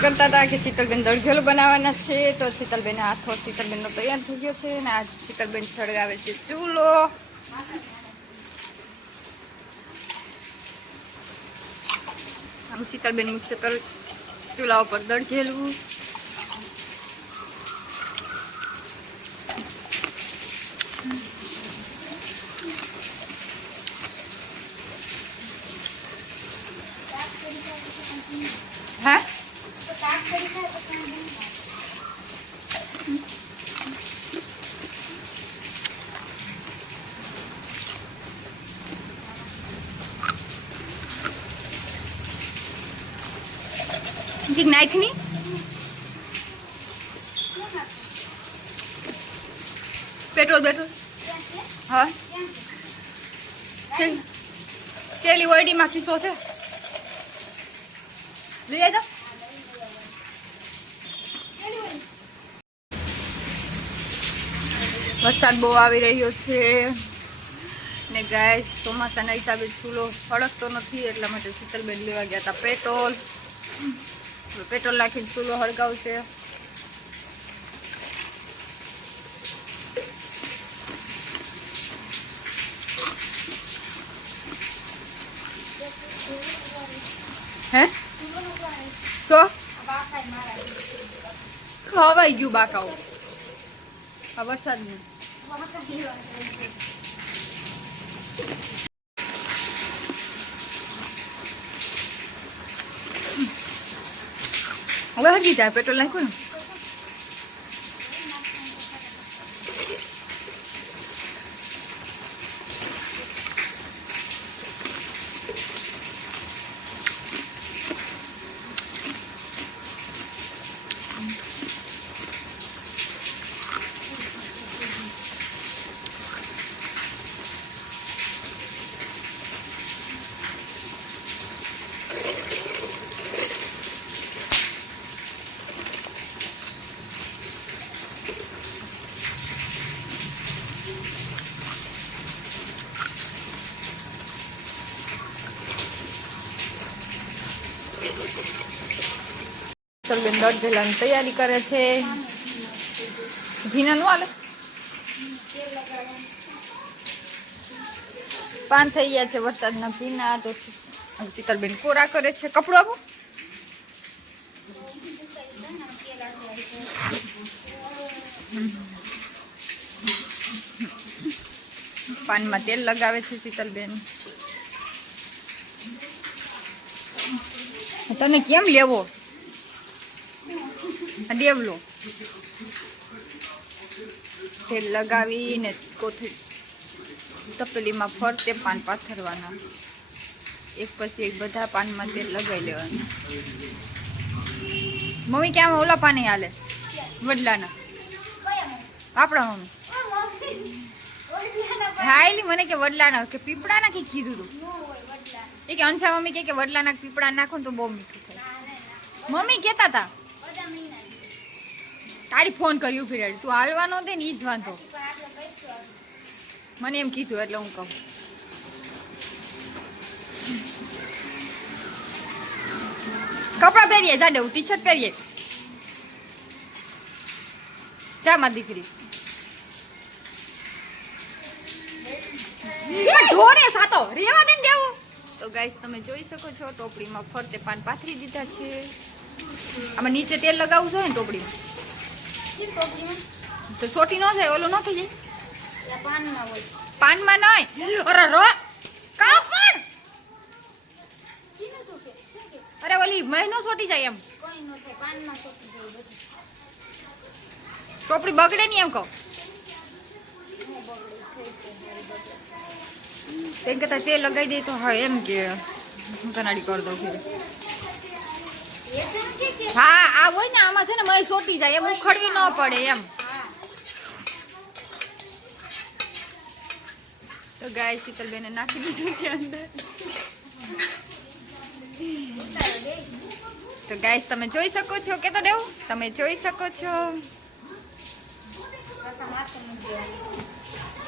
કરતા હતા કે શીતલબેન દળઘેલું બનાવવાના છે. તો શીતલબેન હાથો શીતલબેનનો તૈયાર થઈ ગયો છે અને આ શીતલબેન સળગાવે છે ચૂલો. આમ શીતલબેન મૂકશે ચૂલા ઉપર દળઘેલું હા કે નાખની પેટ્રોલ પેટ્રોલ. હા. ચેલી છેલ્લી ઓયડીમાં ખીસો છે. લઈ આવજો વરસાદ બહુ આવી રહ્યો છે. ને ગાય ચોમાસાના હિસાબે ચૂલો ફળકતો નથી, એટલા માટે શીતલબેન લેવા ગયા હતા પેટ્રોલ. પેટ્રોલ નાખીને ચૂલો હળગાવશે. હે? તો? ખવાઈ ગયું બાકાઓ. આ વરસાદનું. હવે હજી જાય પેટ્રોલ નાખ્યું ને સલબેન દોઢ જલાની તૈયારી કરે છે. ભીના નું હાલે? પાન થઈ ગયા છે વરસાદના ભીના, તો શીતલબેન કોરા કરે છે. કપડું આપો. પાનમાં તેલ લગાવે છે શીતલબેન. તને કેમ લેવો? આ તે લગાવીને કોથળી તપેલીમાં ફરતે પાન પાથરવાના. એક પછી એક બધા પાનમાં તેલ લગાવી લેવાનું. મમ્મી, ક્યાં ઓલા પાને હાલે? વડલાના. આપણા મમ્મી. હા એલી મને કે વડલાના, કે પીપળાના કે કીધું તું. એ કે અંશા મમ્મી કે વડલાના પીપળા નાખો તો બહુ મીઠું થાય. મમ્મી, કહેતા હતા તારી ફોન કર્યું ફિરેડ તું હાલવાનો દે ને એ જ વાંધો. મને એમ કીધું, એટલે હું કહું. કપડાં પહેરીએ, જા દેવું ટી શર્ટ પહેરીએ. જા માં દીકરી. ઢોરે સાતો, રેવા દે ને તો ગાઈસ, તમે જોઈ શકો છો ટોપડીમાં ફરતે પાન પાથરી દીધા છે. આમાં નીચે તેલ લગાવવું જોઈએ ને ટોપડીમાં. તો સોટી ન થાય ઓલું ન થઈ જાય. પાનમાં નહીં. અરે રો કા પણ? અરે ઓલી મહિનો સોટી જાય એમ. ટોપડી બગડે નહીં એમ કહું. તેમ કરતા તેલ લગાવી દે તો હા એમ કે. હું કનાડી કરી દઉં ફિર. હા આ હોય ને આમાં છે ને મય સોટી જાય એમ ઉખડવી ન પડે એમ. તો ગાય શીતલબેને નાખી દીધું છે અંદર. તો ગાય તમે જોઈ શકો છો કે તો દેવું તમે જોઈ શકો છો.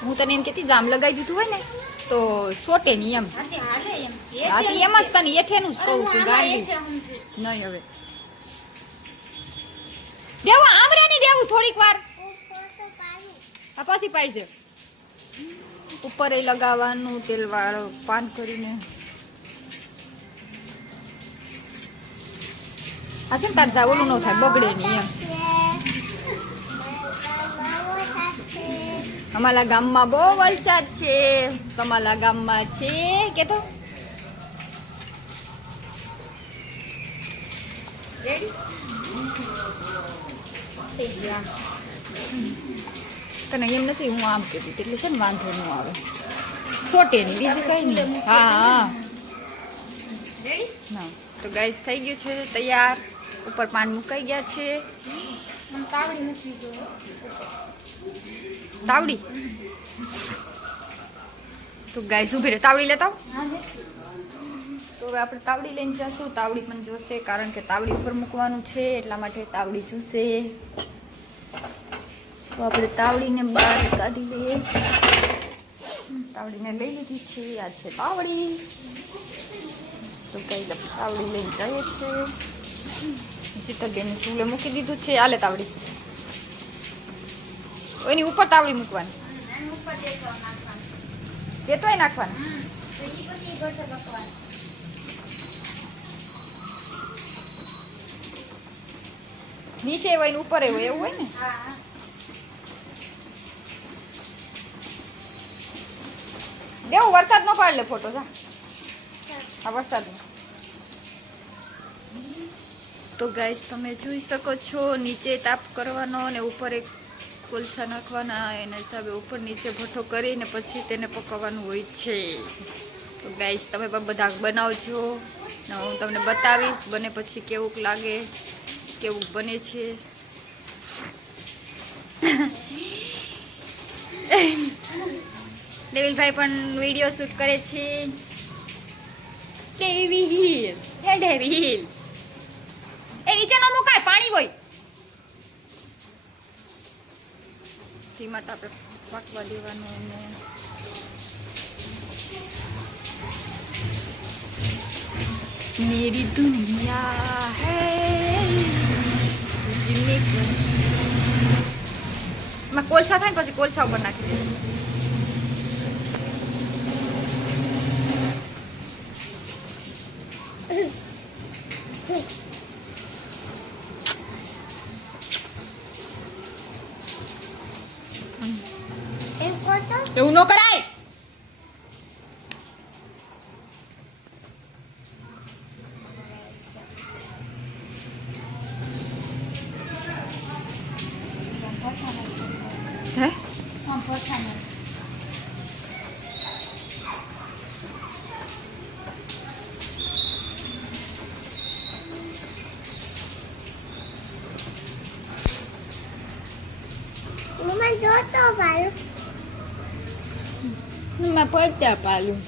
હું તને એમ કેતી જામ લગાવી દીધું હોય ને તો સોટે ની એમ. હા તો એમ જ તને એઠેનું જ કહું છું ગાડી. નહીં હવે. દેવું આમ રે નહીં દેવું, થોડીક વાર. પછી પાડજે. ઉપર એ લગાવવાનું, તેલ વાળો પાન કરીને. આ છે ને તાર જા ઓલું ન થાય, બગડે નહીં એમ. અમારા ગામમાં બહુ વરસાદ છે. તમારા ગામમાં છે કે તો? થઈ ગયા તને એમ નથી હું આમ કીધું એટલે છે ને વાંધો ન આવે છોટે નહીં બીજું કઈ નહીં હા હા ના તો ગાઈસ થઈ ગયું છે તૈયાર ઉપર પાન મુકાઈ ગયા છે તાવડી તો ગાઈસ ઊભી રહે તાવડી લેતા આવો. તો હવે આપણે તાવડી લઈને જશું. તાવડી પણ જોશે કારણ કે તાવડી ઉપર મૂકવાનું છે એટલા માટે તાવડી જોશે. તો આપણે તાવડીને બહાર કાઢી લઈએ. તાવડીને લઈ લીધી છે આ છે તાવડી તો કઈ તાવડી લઈને જઈએ છે. શીતલબેન ચૂલે મૂકી દીધું છે આલે તાવડી. એની ઉપર તાવડી મૂકવાની. એ તોય નાખવાનું. નીચે હોય ને ઉપર હોય એવું હોય ને? દેવું વરસાદ નો પાડ લે ફોટો જા. આ વરસાદ તો ગાઈસ તમે જોઈ શકો છો નીચે તાપ કરવાનો અને ઉપર એક કોલસા નાખવાના એના હિસાબે ઉપર નીચે ભઠ્ઠો કરીને પછી તેને પકવવાનું હોય છે. તો ગાઈસ તમે પણ બધા બનાવજો. હું તમને બતાવીશ બને પછી કેવું લાગે. કેવું બને છે દેવિલભાઈ પણ વિડીયો શૂટ કરે છે કેવી હિલ હે ડેવિલ એ નીચે ન મુકાય પાણી હોય ધીમા તાપે પાકવા દેવાનું અને मेरी दुनिया है માં કોલસા થાય ને પછી કોલસા ઉપર નાખી દે એવું ન કરાય હે મેં પડતા પાલું.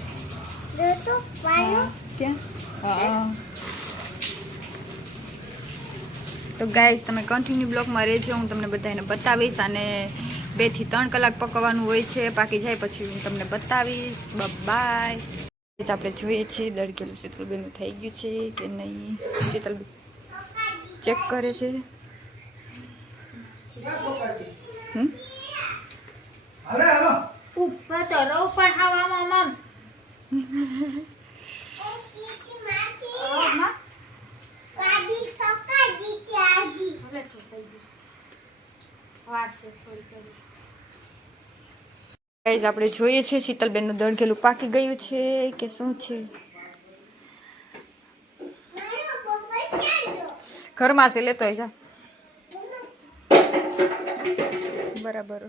ક્યાં હા તો ગાઈઝ તમે કન્ટિન્યુ બ્લોકમાં રહેજો હું તમને બધાને બતાવીશ અને બેથી ત્રણ કલાક પકવવાનું હોય છે પાકી જાય પછી હું તમને બતાવીશ. બાય આપણે જોઈએ છીએ દળકેલું શીતલબેનું થઈ ગયું છે કે નહીં? શીતલબેન ચેક કરે છે. હમ? ઉપર તો રહું પણ હાવ હવે તો ગયું વાર છે થોડી થોડી. ગાઈઝ આપણે જોઈએ છીએ શીતલબેનનું દળકેલું પાકી ગયું છે કે શું છે? ઘરમાં છે લેતો જા. બરાબર.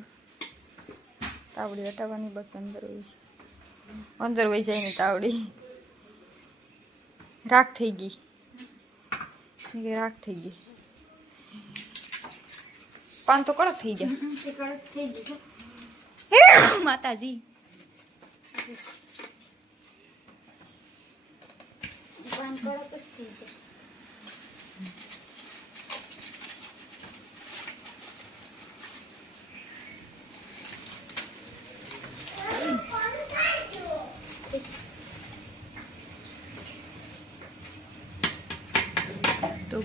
તાવડી હટાવવાની બસ અંદર હોય છે. અંદર હોય જાય ને તાવડી. રાખ થઈ ગઈ. કે રાખ થઈ ગઈ. પાન તો કડક થઈ ગયા. કડક થઈ ગઈ છે માતાજી. પાન કડક જ થઈ છે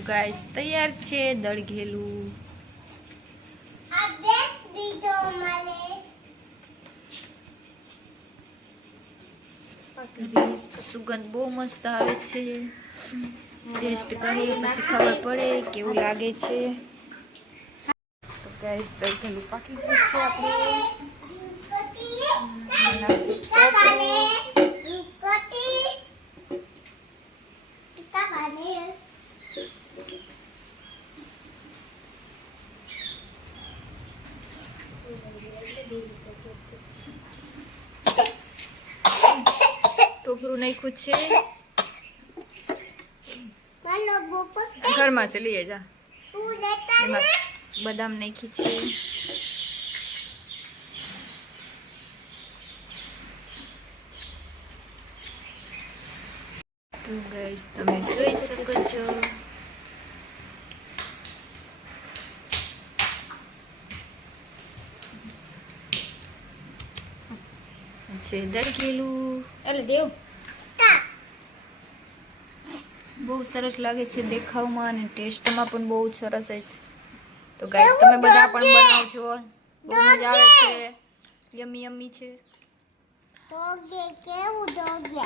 ગાઈસ તૈયાર છે દળઘેલું સુગંધ બહુ મસ્ત આવે છે. ટેસ્ટ કરી પછી ખબર પડે કેવું લાગે છે. તો ગાઈસ દળઘેલું પાકી ગયું છે આપણે. ટોપરું નાખ્યું છે માનો બોકો ઘરમાં છે લઈએ જા તું લેતા એમાં બદામ નાખી છે તો ગાઈસ તમે જોઈ શકો છો છે દળકેલું એટલે દેવ તા બહુ સરસ લાગે છે દેખાવમાં અને ટેસ્ટમાં પણ બહુ જ સરસ છે. તો ગાઈસ તમે બધા પણ બનાવજો. બહુ મજા આવે છે. યમી યમી છે. દોગે કેવું દોગે